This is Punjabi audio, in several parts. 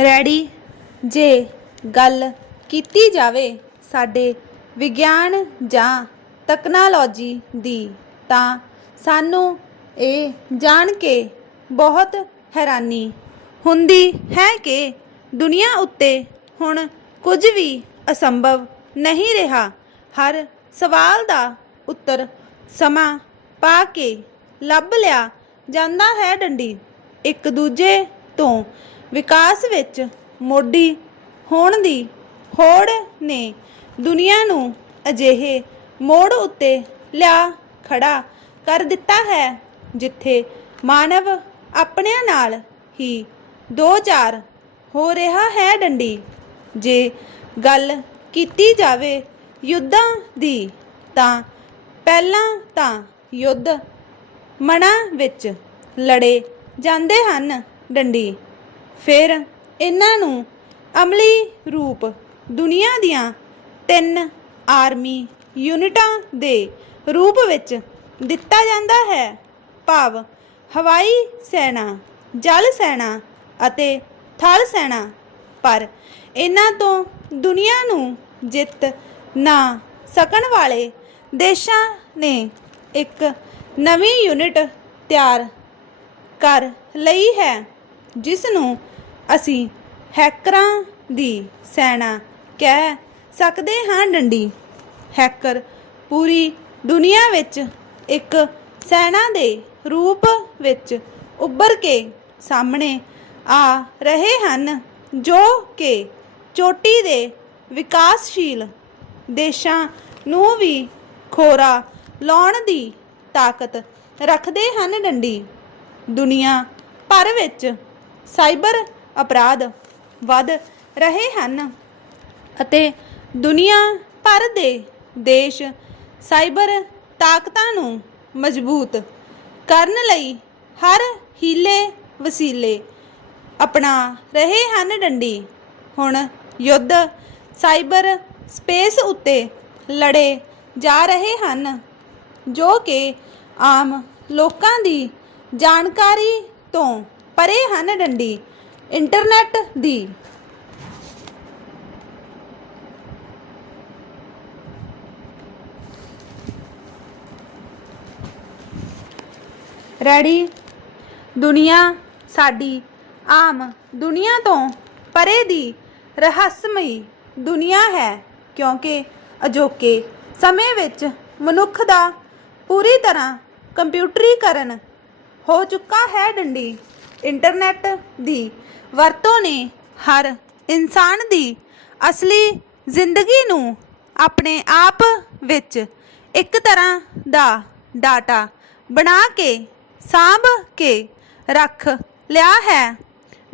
ਰੈਡੀ? ਜੇ ਗੱਲ ਕੀਤੀ ਜਾਵੇ ਸਾਡੇ ਵਿਗਿਆਨ ਜਾਂ ਤਕਨਾਲੋਜੀ ਦੀ, ਤਾਂ ਸਾਨੂੰ ਇਹ ਜਾਣ ਕੇ ਬਹੁਤ ਹੈਰਾਨੀ ਹੁੰਦੀ ਹੈ ਕਿ ਦੁਨੀਆ ਉੱਤੇ ਹੁਣ ਕੁਝ ਵੀ ਅਸੰਭਵ ਨਹੀਂ ਰਿਹਾ। ਹਰ ਸਵਾਲ ਦਾ ਉੱਤਰ ਸਮਾਂ ਪਾ ਕੇ ਲੱਭ ਲਿਆ ਜਾਂਦਾ ਹੈ ਡੰਡੀ। ਇੱਕ ਦੂਜੇ ਤੋਂ ਵਿਕਾਸ ਵਿੱਚ ਮੋਢੀ ਹੋਣ ਦੀ ਹੋੜ ਨੇ ਦੁਨੀਆ ਨੂੰ ਅਜਿਹੇ ਮੋੜ ਉੱਤੇ ਲਿਆ ਖੜਾ ਕਰ ਦਿੱਤਾ ਹੈ, ਜਿੱਥੇ ਮਾਨਵ ਆਪਣਿਆਂ ਨਾਲ ਹੀ ਦੋ ਚਾਰ ਹੋ ਰਿਹਾ ਹੈ ਡੰਡੀ। ਜੇ ਗੱਲ ਕੀਤੀ ਜਾਵੇ ਯੁੱਧਾਂ ਦੀ, ਤਾਂ ਪਹਿਲਾਂ ਤਾਂ ਯੁੱਧ ਮਨਾਂ ਵਿੱਚ ਲੜੇ ਜਾਂਦੇ ਹਨ ਡੰਡੀ। ਫਿਰ ਇਹਨਾਂ ਨੂੰ ਅਮਲੀ ਰੂਪ ਦੁਨੀਆ ਦੀਆਂ ਤਿੰਨ ਆਰਮੀ ਯੂਨਿਟਾਂ ਦੇ ਰੂਪ ਵਿੱਚ ਦਿੱਤਾ ਜਾਂਦਾ ਹੈ। ਭਾਵ ਹਵਾਈ ਸੈਨਾ, ਜਲ ਸੈਨਾ ਅਤੇ ਥਲ ਸੈਨਾ। ਪਰ ਇਹਨਾਂ ਤੋਂ ਦੁਨੀਆ ਨੂੰ ਜਿੱਤ ਨਾ ਸਕਣ ਵਾਲੇ ਦੇਸ਼ਾਂ ਨੇ ਇੱਕ ਨਵੀਂ ਯੂਨਿਟ ਤਿਆਰ ਕਰ ਲਈ ਹੈ। ਜਿਸ ਨੂੰ ਅਸੀਂ ਹੈਕਰਾਂ ਦੀ ਸੈਨਾ ਕਹਿ ਸਕਦੇ ਹਾਂ ਡੰਡੀ। ਹੈਕਰ ਪੂਰੀ ਦੁਨੀਆ ਵਿੱਚ ਇੱਕ ਸੈਨਾ ਦੇ ਰੂਪ ਵਿੱਚ ਉੱਭਰ ਕੇ ਸਾਹਮਣੇ ਆ ਰਹੇ ਹਨ, ਜੋ ਕਿ ਚੋਟੀ ਦੇ ਵਿਕਾਸਸ਼ੀਲ ਦੇਸ਼ਾਂ ਨੂੰ ਵੀ ਖੋਰਾ ਲਾਉਣ ਦੀ ਤਾਕਤ ਰੱਖਦੇ ਹਨ ਡੰਡੀ। ਦੁਨੀਆ ਭਰ ਵਿੱਚ ਸਾਈਬਰ ਅਪਰਾਧ ਵੱਧ ਰਹੇ ਹਨ ਅਤੇ ਦੁਨੀਆ ਭਰ ਦੇ ਦੇਸ਼ ਸਾਈਬਰ ਤਾਕਤਾਂ ਨੂੰ ਮਜ਼ਬੂਤ ਕਰਨ ਲਈ ਹਰ ਹੀਲੇ ਵਸੀਲੇ ਅਪਣਾ ਰਹੇ ਹਨ ਡੰਡੀ। ਹੁਣ ਯੁੱਧ ਸਾਈਬਰ ਸਪੇਸ ਉੱਤੇ ਲੜੇ ਜਾ ਰਹੇ ਹਨ, ਜੋ ਕਿ ਆਮ ਲੋਕਾਂ ਦੀ ਜਾਣਕਾਰੀ ਤੋਂ ਪਰੇ ਹਨ ਡੰਡੀ ਇੰਟਰਨੈਟ ਦੀ। ਰੈਡੀ ਦੁਨੀਆ ਸਾਡੀ ਆਮ ਦੁਨੀਆ ਤੋਂ ਪਰੇ ਦੀ ਰਹੱਸਮਈ ਦੁਨੀਆ ਹੈ, ਕਿਉਂਕਿ ਅਜੋਕੇ ਸਮੇਂ ਵਿੱਚ ਮਨੁੱਖ ਦਾ ਪੂਰੀ ਤਰ੍ਹਾਂ ਕੰਪਿਊਟਰੀਕਰਨ ਹੋ ਚੁੱਕਾ ਹੈ ਡੰਡੀ। ਇੰਟਰਨੈਟ ਦੀ ਵਰਤੋਂ ਨੇ ਹਰ ਇਨਸਾਨ ਦੀ ਅਸਲੀ ਜ਼ਿੰਦਗੀ ਨੂੰ ਆਪਣੇ ਆਪ ਵਿੱਚ ਇੱਕ ਤਰ੍ਹਾਂ ਦਾ ਡਾਟਾ ਬਣਾ ਕੇ, ਸਾਂਭ ਕੇ ਰੱਖ ਲਿਆ ਹੈ,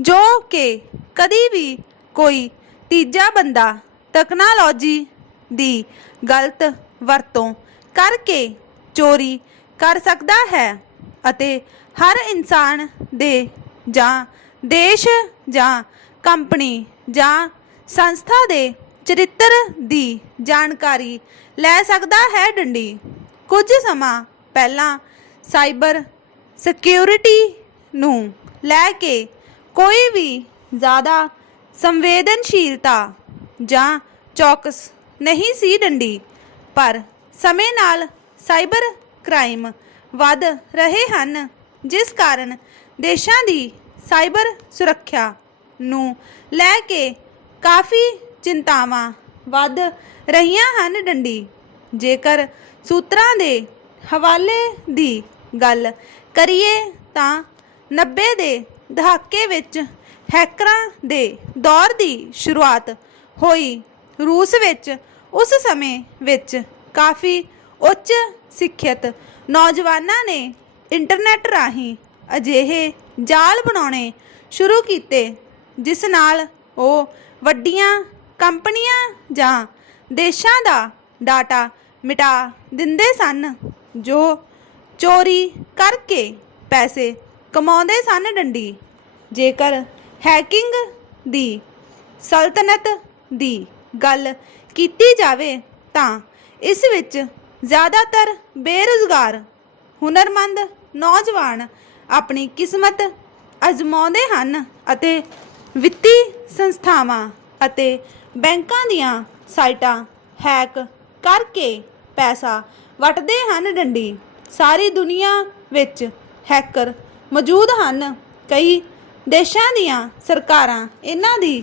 ਜੋ ਕਿ ਕਦੀ ਵੀ ਕੋਈ ਤੀਜਾ ਬੰਦਾ ਤਕਨਾਲੋਜੀ ਦੀ ਗਲਤ ਵਰਤੋਂ ਕਰਕੇ ਚੋਰੀ ਕਰ ਸਕਦਾ ਹੈ ਅਤੇ ਹਰ ਇਨਸਾਨ ਦੇ ਜਾਂ ਦੇਸ਼ ਜਾਂ ਕੰਪਨੀ ਜਾਂ ਸੰਸਥਾ ਦੇ ਚਰਿੱਤਰ ਦੀ ਜਾਣਕਾਰੀ ਲੈ ਸਕਦਾ ਹੈ ਡੰਡੀ। ਕੁਝ ਸਮਾਂ ਪਹਿਲਾਂ ਸਾਈਬਰ ਸਿਕਿਉਰਿਟੀ ਨੂੰ ਲੈ ਕੇ ਕੋਈ ਵੀ ਜ਼ਿਆਦਾ ਸੰਵੇਦਨਸ਼ੀਲਤਾ ਜਾਂ ਚੌਕਸ ਨਹੀਂ ਸੀ ਡੰਡੀ, ਪਰ ਸਮੇਂ ਨਾਲ ਸਾਈਬਰ ਕ੍ਰਾਈਮ ਵੱਧ ਰਹੇ ਹਨ, ਜਿਸ ਕਾਰਨ ਦੇਸ਼ਾਂ ਦੀ ਸਾਈਬਰ ਸੁਰੱਖਿਆ ਨੂੰ ਲੈ ਕੇ ਕਾਫੀ ਚਿੰਤਾਵਾਂ ਵੱਧ ਰਹੀਆਂ ਹਨ ਡੰਡੀ। ਜੇਕਰ ਸੂਤਰਾਂ ਦੇ ਹਵਾਲੇ ਦੀ ਗੱਲ ਕਰੀਏ ਤਾਂ 90 ਦੇ ਦਹਾਕੇ ਵਿੱਚ ਹੈਕਰਾਂ ਦੇ ਦੌਰ ਦੀ ਸ਼ੁਰੂਆਤ ਹੋਈ। ਰੂਸ ਵਿੱਚ ਉਸ ਸਮੇਂ ਵਿੱਚ ਕਾਫੀ ਉੱਚ ਸਿੱਖਿਅਤ ਨੌਜਵਾਨਾਂ ਨੇ ਇੰਟਰਨੈਟ ਰਾਹੀਂ ਅਜਿਹੇ ਜਾਲ ਬਣਾਉਣੇ ਸ਼ੁਰੂ ਕੀਤੇ, ਜਿਸ ਨਾਲ ਉਹ ਵੱਡੀਆਂ ਕੰਪਨੀਆਂ ਜਾਂ ਦੇਸ਼ਾਂ ਦਾ ਡਾਟਾ ਮਿਟਾ ਦਿੰਦੇ ਸਨ, ਜੋ ਚੋਰੀ ਕਰਕੇ ਪੈਸੇ ਕਮਾਉਂਦੇ ਸਨ ਡੰਡੀ। ਜੇਕਰ ਹੈਕਿੰਗ ਦੀ ਸਲਤਨਤ ਦੀ ਗੱਲ ਕੀਤੀ ਜਾਵੇ ਤਾਂ ਇਸ ਵਿੱਚ ਜ਼ਿਆਦਾਤਰ ਬੇਰੁਜ਼ਗਾਰ, ਹੁਨਰਮੰਦ ਨੌਜਵਾਨ ਆਪਣੀ ਕਿਸਮਤ ਅਜ਼ਮਾਉਂਦੇ ਹਨ ਅਤੇ ਵਿੱਤੀ ਸੰਸਥਾਵਾਂ ਅਤੇ ਬੈਂਕਾਂ ਦੀਆਂ ਸਾਈਟਾਂ ਹੈਕ ਕਰਕੇ ਪੈਸਾ ਵਟਦੇ ਹਨ ਡੰਡੀ। ਸਾਰੀ ਦੁਨੀਆ ਵਿੱਚ ਹੈਕਰ ਮੌਜੂਦ ਹਨ। ਕਈ ਦੇਸ਼ਾਂ ਦੀਆਂ ਸਰਕਾਰਾਂ ਇਹਨਾਂ ਦੀ